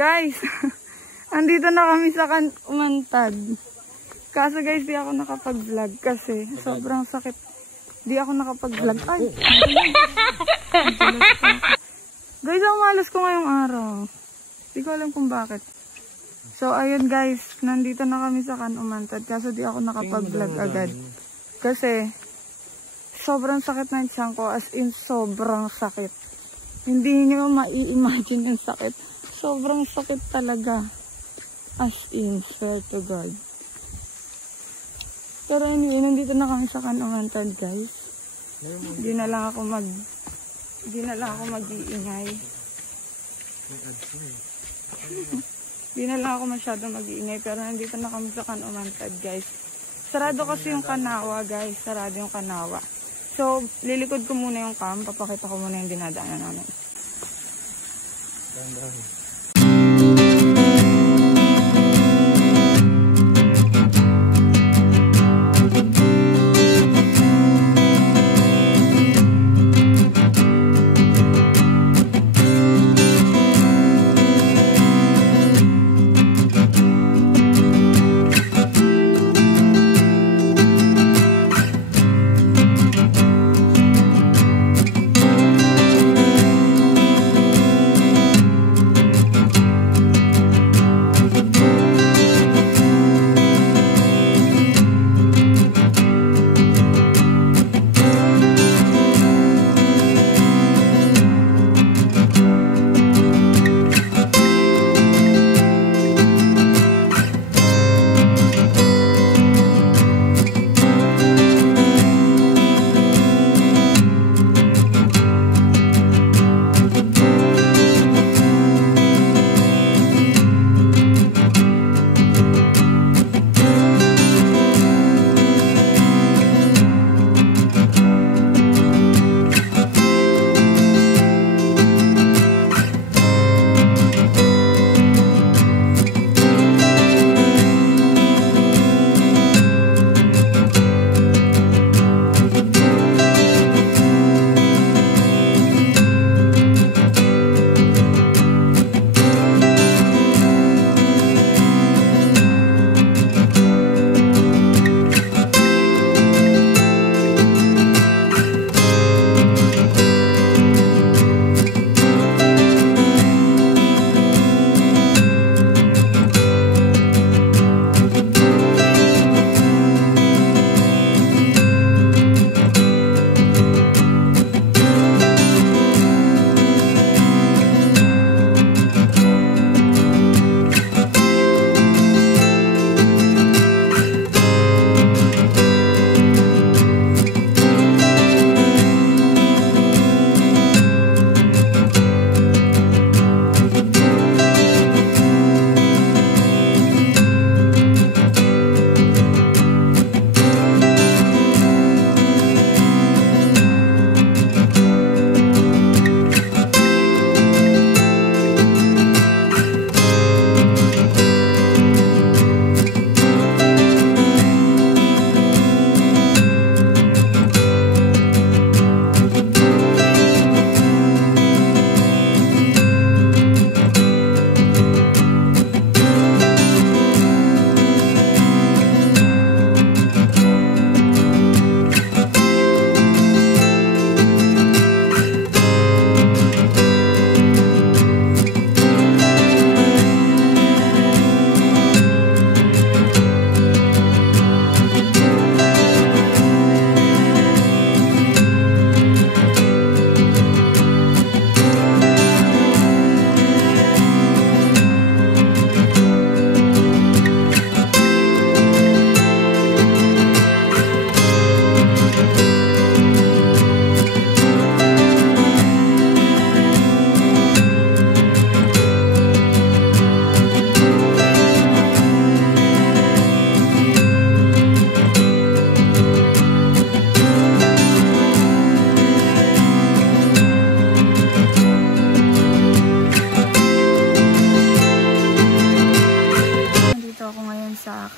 Guys, andito na kami sa Umantad. Kaso guys, di ako nakapag-vlog kasi sobrang sakit. Di ako nakapag-vlog. Ay! Guys, ang malas ko ngayong araw. Di ko alam kung bakit. So, ayun guys, nandito na kami sa Umantad. Kaso di ako nakapag-vlog agad. Kasi, sobrang sakit ng tiyan ko. As in, sobrang sakit. Hindi nyo mai-imagine yung sakit. Sobrang sakit talaga. As in, swear to God. Pero anyway, nandito na kami sa Umantad, guys. Hindi na lang ako mag-iingay. Hindi na lang ako masyado mag-iingay. Pero nandito na kami sa Umantad, guys. Sarado kasi yung Kanawa, guys. Sarado yung Kanawa. So, lilikod ko muna yung cam. Papakita ko muna yung dinadaanan namin. Dahan-dahan.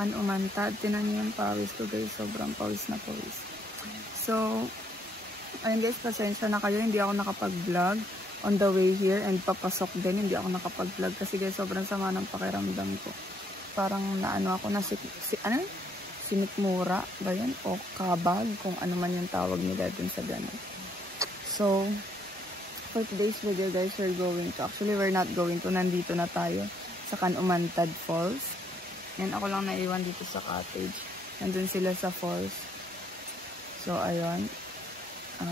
Umantad. Tinan niyo yung pawis ko guys. Sobrang pawis na pawis. So, ayun guys, pasensya na kayo. Hindi ako nakapag-vlog. on the way here and papasok din. Hindi ako nakapag-vlog kasi guys, sobrang sama ng pakiramdam ko. Parang naano ako na sinikmura ba yan? O kabag, kung ano man yung tawag nila dun sa gano'n. So, for today's video guys, we're not going to, nandito na tayo sa Canumantad Falls. And ako lang naiwan dito sa cottage. Nandun sila sa falls. So, ayun.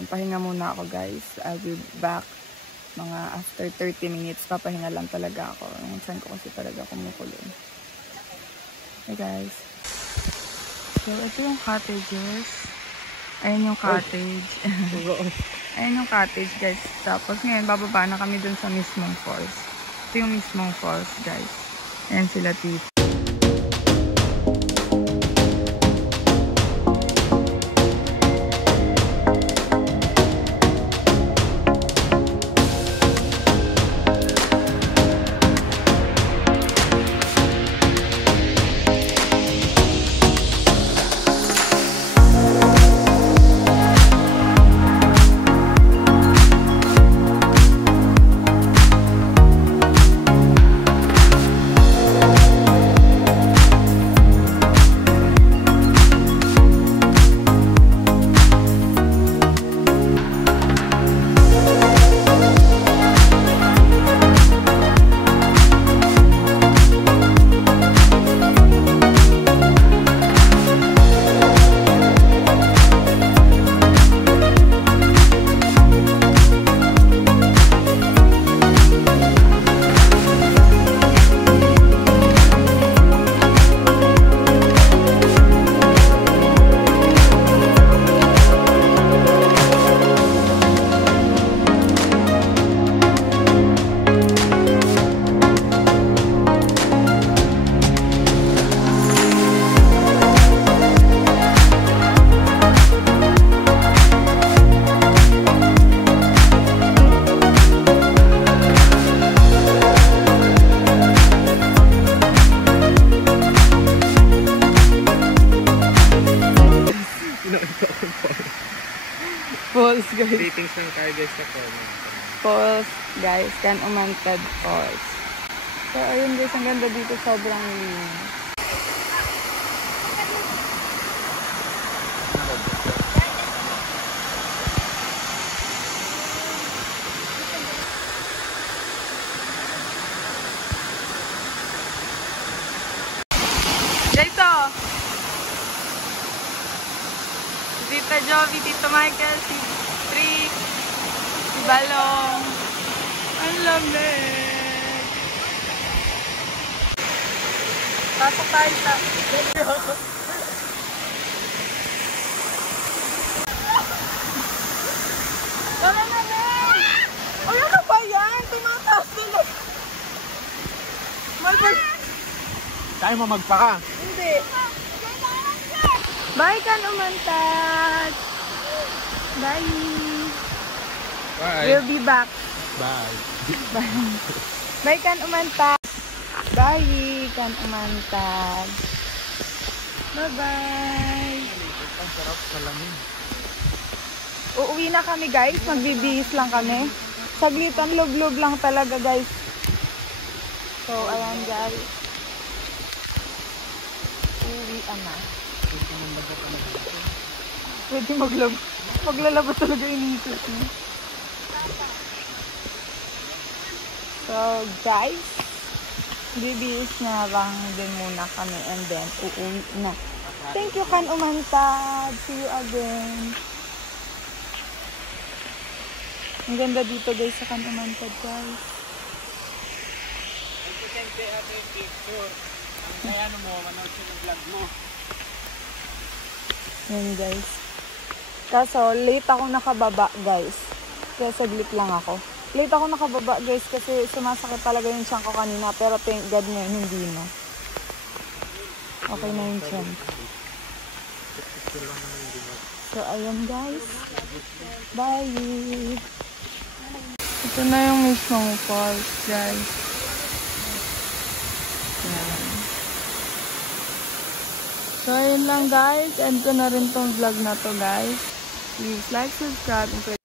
Pahinga muna ako guys. I'll be back mga after 30 minutes. Papahinga lang talaga ako. Minsan ko kasi talaga kumukulo. Hey guys. So, ito yung cottages. Ayun yung cottage. Ayun yung cottage guys. Tapos ngayon, bababa na kami dun sa mismong falls. Ito yung mismong falls guys. Ayan sila tito. Falls guys. Ratings ng car guys sa corner. Falls guys. Canumantad Falls. So ayun guys. Ang ganda dito. Sobrang linis. Dito! Tita Jovi, Tito Michael, si Trick, si Balong. Ang lamig. Pasok tayo sa... Wala na rin! O ano ba yan? Tumataas nila. Malbag... Kaya mo magpaka. Hindi. Bye, Canumantad. Bye. Bye. We'll be back. Bye. Bye. Bye, Canumantad. Bye, Canumantad. Bye-bye. Ang sarap sa langin. Uuwi na kami, guys. Magbibihis lang kami. Saglitan, lub-lub lang talaga, guys. So, ayan, guys. Uuwi na. Pwede maglalaba talaga inisip niya. So guys, bibihis na lang din muna kami and then uuwi na. Thank you Canumantad. See you again. Ang ganda dito guys sa Canumantad guys. Siyempre ate yung picture. Kaya ano mo, manood siya ng vlog mo. Yan guys. Kaso late ako nakababa guys. Kaya saglit lang ako. Late ako nakababa guys kasi sumasakit talaga yung tiyan ko kanina. Pero thank God ngayon hindi na. Okay na yung tiyan. So ayun guys. Bye! Ito na yung mismong falls guys. Yan. So, ayun lang guys. End ko na rin tong vlog na to guys. Please like, subscribe, and